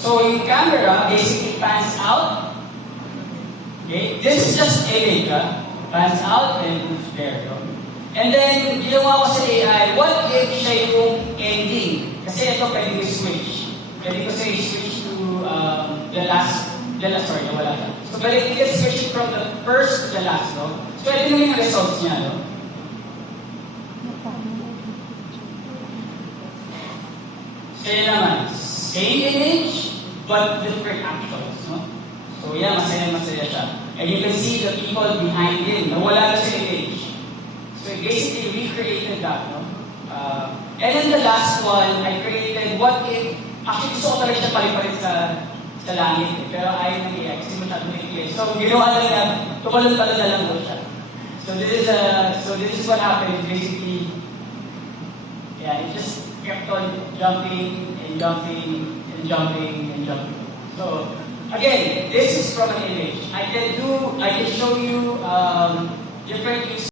So yung camera basically pans out. Okay? This is just image, pans out and moves there. No? And then, ginawa ko sa AI, what if siya yung ending? Kasi ito pwede ko switch. Pwede ko say switch to the last, sorry, wala siya. So pwede ko switch from the first to the last, no? So pwede mo yung results niya, no? So yun naman, same image, but different actions, no? So yeah, masaya siya. And you can see the people behind him, nawala na sa image. So basically, recreated that, no? And then the last one, I created what if, actually gusto ko talaga siya palipalit sa langit, pero ayaw ng AI kasi masyadong nakikita. So ginawa na niya, tumalon-talon na lang daw siya. So this is what happened, basically, yeah, it just kept on jumping and jumping and jumping and jumping. So again, this is from an image. I can show you different use